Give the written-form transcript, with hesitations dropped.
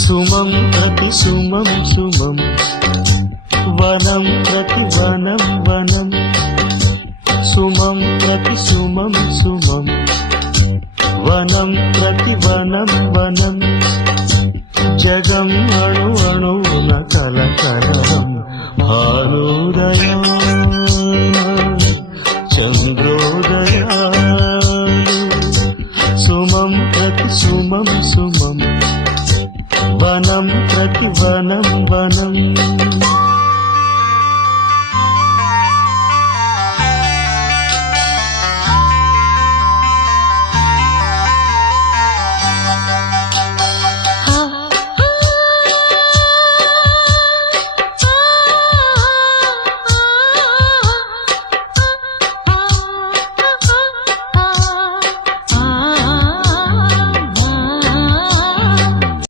సుమం ప్రతి సుమం సుమం వనం ప్రతి వనం వనం సుమం ప్రతి సుమం సుమం వనం ప్రతి వనం వనం జగం అణు అణువున కలకలం భానుదయాలు చంద్రోదయాలు సుమం ప్రతి సుమం సుమం వనం ప్రతి వనం వనం